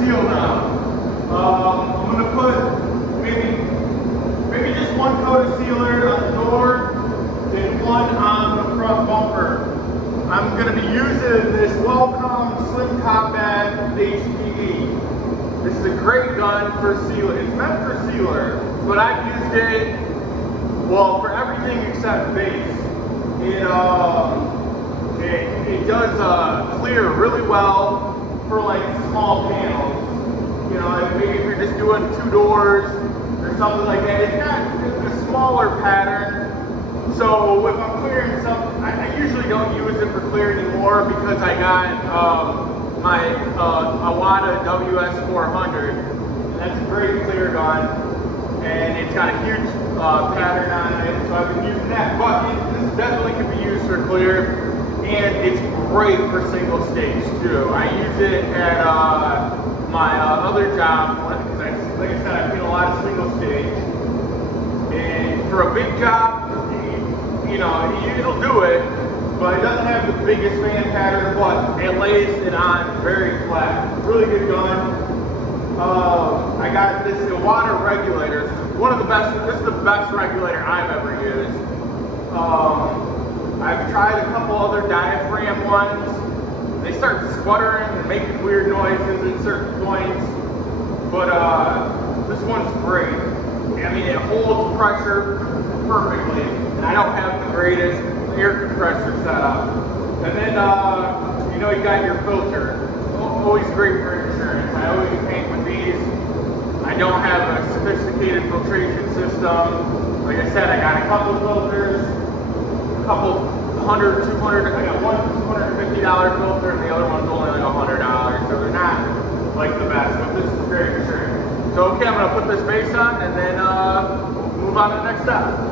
seal now. I'm going to put maybe just one coat of sealer on the door and one on the front bumper. I'm going to be using this Welcome Slim Top Bag HPE. This is a great gun for sealer. It's meant for sealer, but I've used it, well, for everything except base. It does clear really well for like small panels. You know, maybe if you're just doing 2 doors or something like that. It's got a smaller pattern. So if I'm clearing something, I usually don't use it for clear anymore because I got my Awada WS400. And that's a great clear gun. And it's got a huge pattern on it, so I've been using that. But this definitely can be used for clear. And it's great for single stage too. I use it at my other job because, like I said, I've seen a lot of single stage. And for a big job, you know, it'll do it, but it doesn't have the biggest fan pattern, but it lays it on very flat. Really good gun. I got this water regulator. One of the best. This is the best regulator I've ever used. I've tried a couple other diaphragm ones. They start sputtering and making weird noises at certain points, but this one's great. I mean, it holds pressure perfectly, and I don't have the greatest air compressor setup. And then, you know, you got your filter. Always great for insurance. I always paint with these. I don't have a sophisticated filtration system. Like I said, I got a couple filters, a couple $100, $200. I got one $250 filter, and the other one's only like $100. So they're not like the best, but this is great insurance. So okay, I'm gonna put this base on, and then move on to the next step.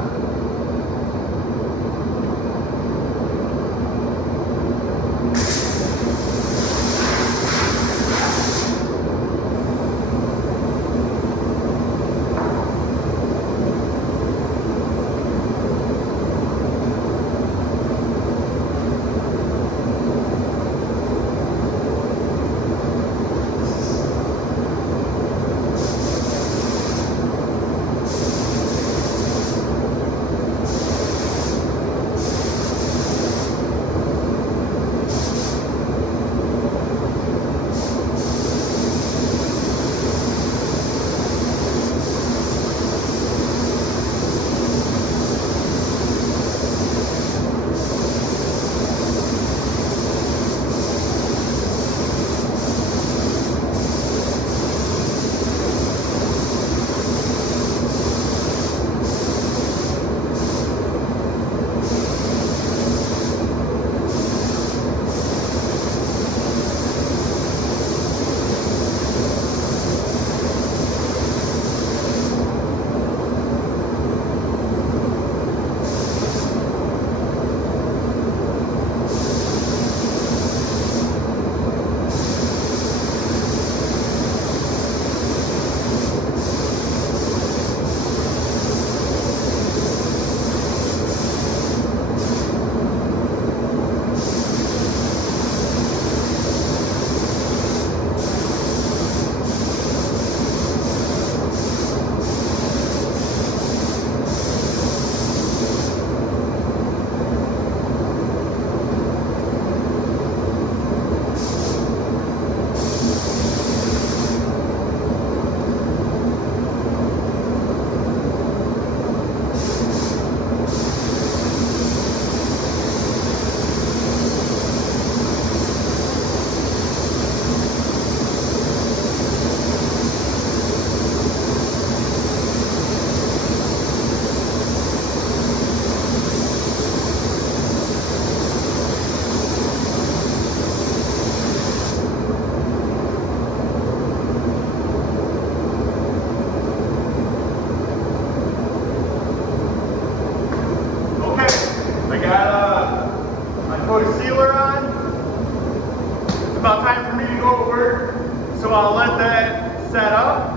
So I'll let that set up.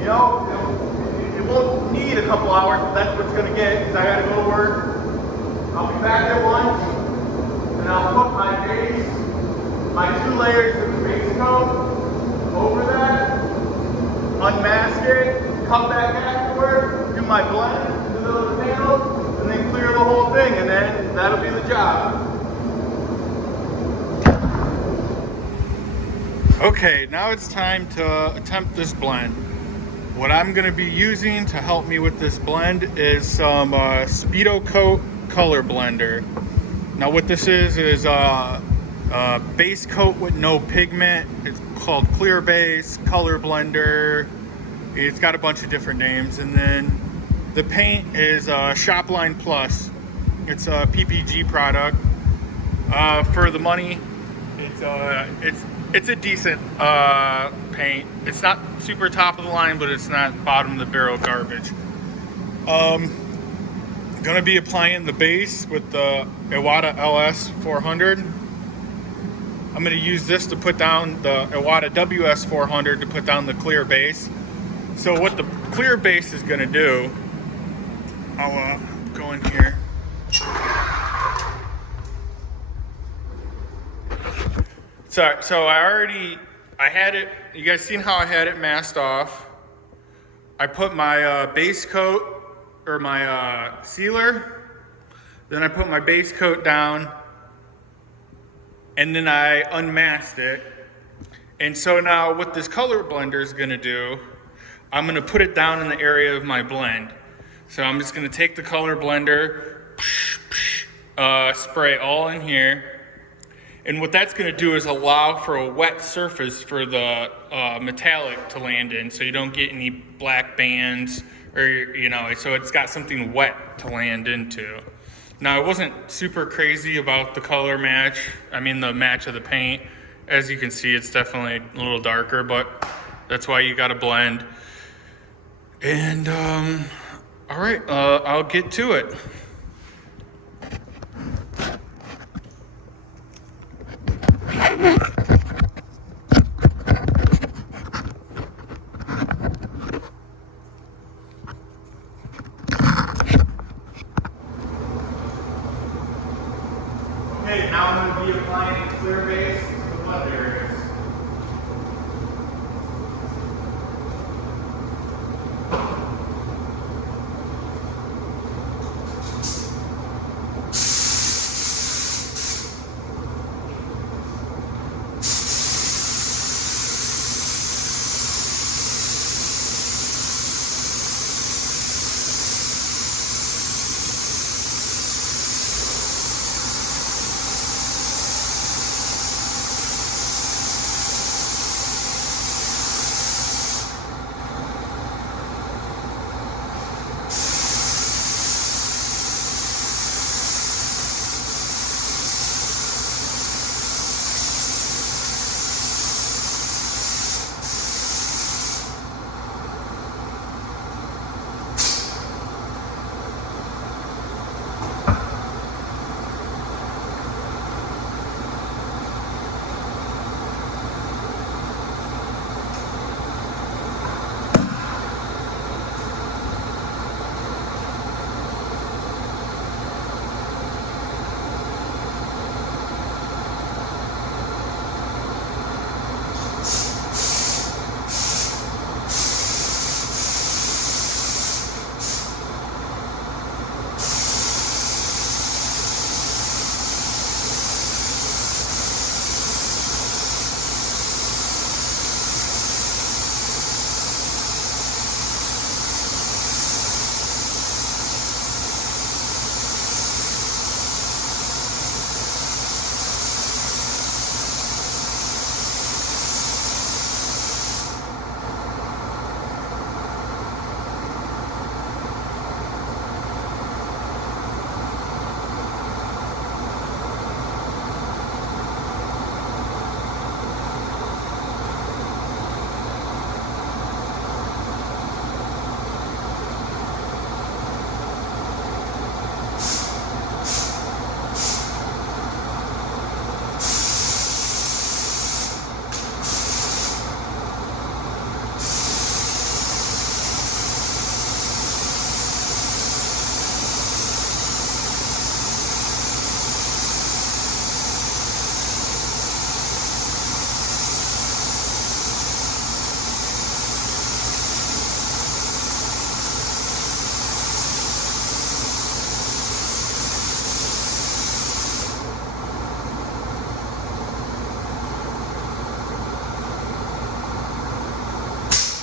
You know, it won't need a couple hours, but that's what it's going to get because I got to go to work. I'll be back at lunch, and I'll put my base, my 2 layers of the base coat over come back afterwards, do my blend into those panels, and then clear the whole thing, and then that'll be the job. Okay, now it's time to attempt this blend. What I'm going to be using to help me with this blend is some Speedo Coat Color Blender. Now what this is a base coat with no pigment. It's called Clear Base, Color Blender. It's got a bunch of different names. And then the paint is Shopline Plus. It's a PPG product. For the money, it's a decent paint. It's not super top of the line, but it's not bottom of the barrel garbage. Gonna be applying the base with the Iwata LS 400. I'm gonna use this to put down the Iwata WS 400 to put down the clear base. So what the clear base is gonna do, I'll go in here. So I had it, you guys seen how I had it masked off. I put my base coat, or my sealer, then I put my base coat down, and then I unmasked it. And so now what this color blender is gonna do, I'm gonna put it down in the area of my blend. So I'm just gonna take the color blender, spray all in here. And what that's gonna do is allow for a wet surface for the metallic to land in, so you don't get any black bands, or so it's got something wet to land into. Now, I wasn't super crazy about the color match. I mean, the match of the paint. As you can see, it's definitely a little darker, but that's why you gotta blend. And all right, I'll get to it. Okay, now I'm going to be applying clear base to the blend areas.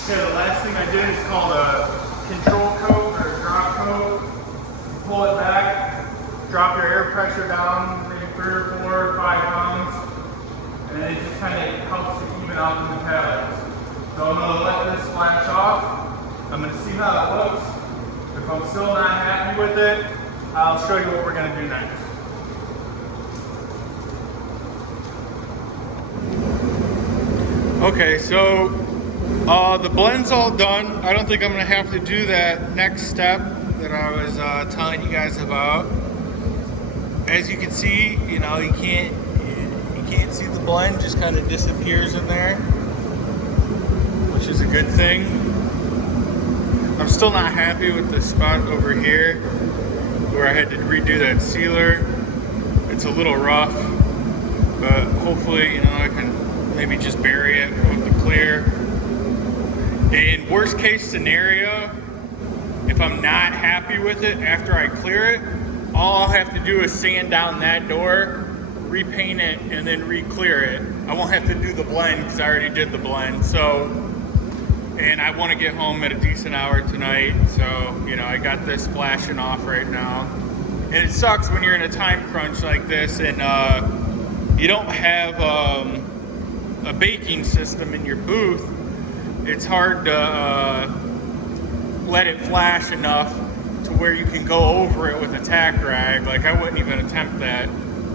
Okay, the last thing I did is called a control coat or a drop coat. Pull it back, drop your air pressure down, maybe 3 or 4 or 5 pounds, and it just kind of helps to even out the metallics. So I'm going to let this splash off. I'm going to see how it looks. If I'm still not happy with it, I'll show you what we're going to do next. Okay, so the blend's all done. I don't think I'm going to have to do that next step that I was telling you guys about. As you can see, you know, you can't see the blend, just kind of disappears in there, which is a good thing. I'm still not happy with the spot over here where I had to redo that sealer. It's a little rough, but hopefully, you know, I can maybe just bury it with the clear. In worst case scenario, if I'm not happy with it after I clear it, all I'll have to do is sand down that door, repaint it, and then re-clear it. I won't have to do the blend because I already did the blend. So, and I want to get home at a decent hour tonight. So, you know, I got this flashing off right now. And it sucks when you're in a time crunch like this and you don't have a baking system in your booth. It's hard to let it flash enough to where you can go over it with a tack rag. Like, I wouldn't even attempt that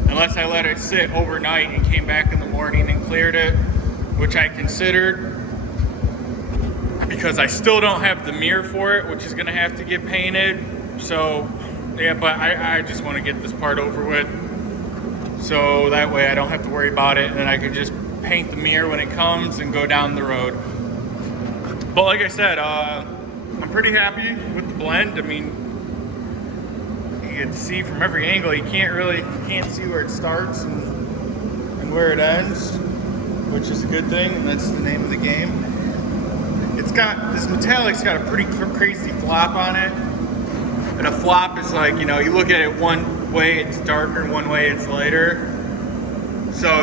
unless I let it sit overnight and came back in the morning and cleared it, which I considered, because I still don't have the mirror for it, which is gonna have to get painted. So yeah, but I just want to get this part over with, so that way I don't have to worry about it, and then I can just paint the mirror when it comes and go down the road. But like I said, I'm pretty happy with the blend. I mean, you can see from every angle, you can't see where it starts and where it ends, which is a good thing, and that's the name of the game. It's got, this metallic's got a pretty crazy flop on it. And a flop is like, you know, you look at it one way, it's darker, and one way it's lighter. So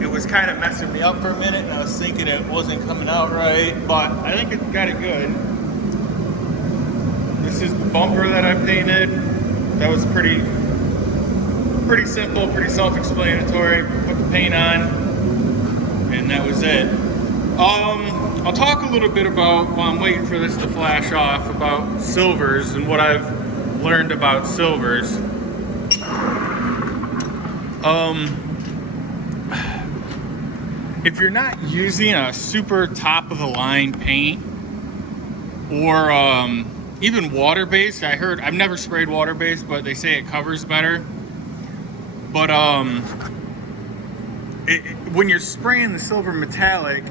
it was kind of messing me up for a minute, and I was thinking it wasn't coming out right, but I think it got it good. This is the bumper that I painted. That was pretty simple, pretty self-explanatory. Put the paint on, and that was it. I'll talk a little bit about, while I'm waiting for this to flash off, about silvers and what I've learned about silvers. If you're not using a super top of the line paint or even water-based, I've never sprayed water-based, but they say it covers better. But when you're spraying the silver metallic,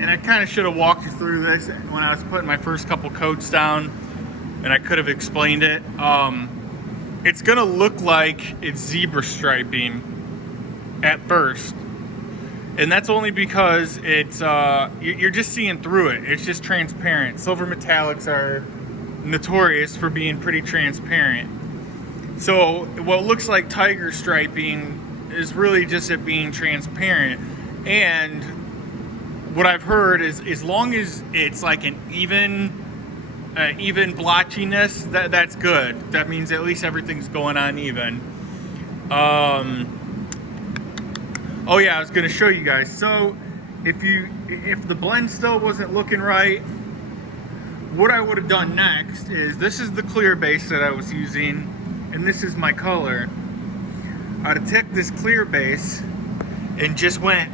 and I kind of should have walked you through this when I was putting my first couple coats down, and I could have explained it. It's gonna look like it's zebra striping at first. And that's only because it's you're just seeing through it. It's just transparent. Silver metallics are notorious for being pretty transparent. So what looks like tiger striping is really just it being transparent. And what I've heard is, as long as it's like an even blotchiness, that's good. That means at least everything's going on even. Oh yeah, I was gonna show you guys. So if the blend still wasn't looking right, what I would have done next is, this is the clear base that I was using, and this is my color. I'd have took this clear base and just went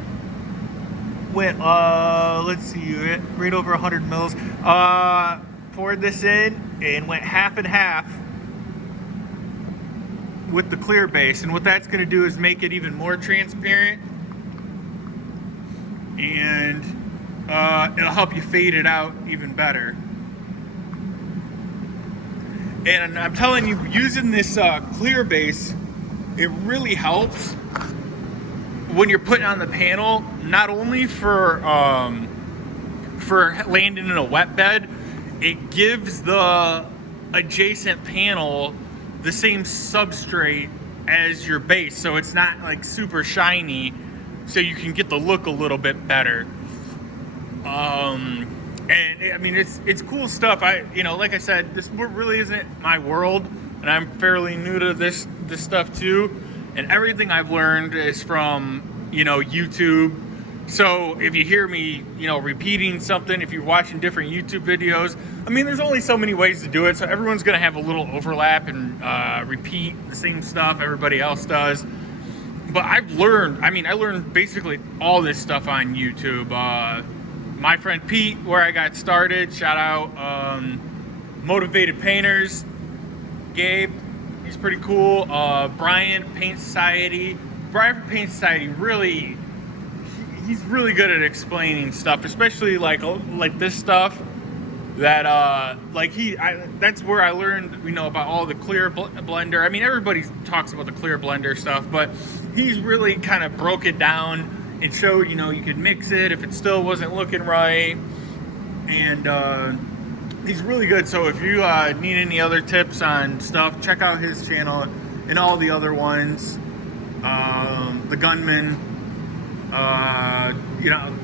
let's see, right over 100 mils. Poured this in and went half and half with the clear base, and what that's going to do is make it even more transparent, and it'll help you fade it out even better. And I'm telling you, using this clear base, it really helps when you're putting on the panel, not only for landing in a wet bed, it gives the adjacent panel the same substrate as your base, so it's not like super shiny, so you can get the look a little bit better. And I mean, it's cool stuff. Like I said, this really isn't my world, and I'm fairly new to this stuff too. And everything I've learned is from, YouTube. So if you hear me, repeating something, if you're watching different YouTube videos, I mean, there's only so many ways to do it. So everyone's gonna have a little overlap and repeat the same stuff everybody else does. But I learned basically all this stuff on YouTube. My friend Pete, where I got started, shout out. Motivated Painters, Gabe, he's pretty cool. Brian from Paint Society, really, he's really good at explaining stuff, especially like this stuff that that's where I learned, about all the clear blender. I mean, everybody talks about the clear blender stuff, but he's really kind of broke it down and showed, you could mix it if it still wasn't looking right. And he's really good. So if you need any other tips on stuff, check out his channel and all the other ones. The Gunman,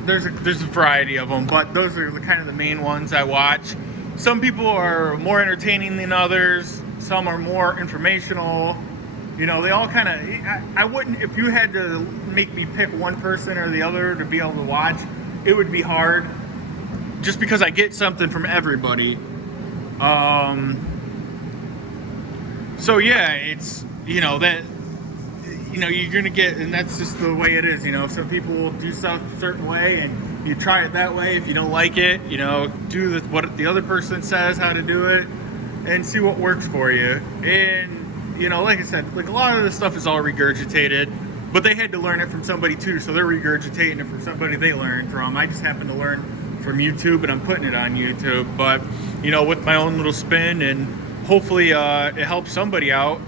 there's a variety of them, but those are kind of the main ones I watch. Some people are more entertaining than others. Some are more informational. They all kind of, I wouldn't, if you had to make me pick one person or the other to be able to watch, it would be hard, just because I get something from everybody. So yeah, it's, that, you're gonna get, and that's just the way it is. Some people will do stuff a certain way, and you try it that way. If you don't like it, do what the other person says how to do it, and see what works for you. And like I said, like a lot of this stuff is all regurgitated, but they had to learn it from somebody too, so they're regurgitating it from somebody they learned from. I just happen to learn from YouTube, and I'm putting it on YouTube, but with my own little spin, and hopefully it helps somebody out.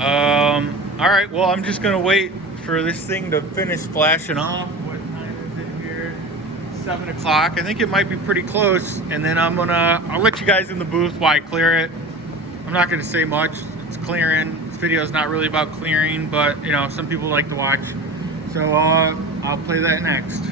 All right, well, I'm just gonna wait for this thing to finish flashing off. What time is it here? 7 o'clock. I think it might be pretty close, and then I'll let you guys in the booth while I clear it. I'm not gonna say much. It's clearing. This video is not really about clearing, but some people like to watch, so I'll play that next.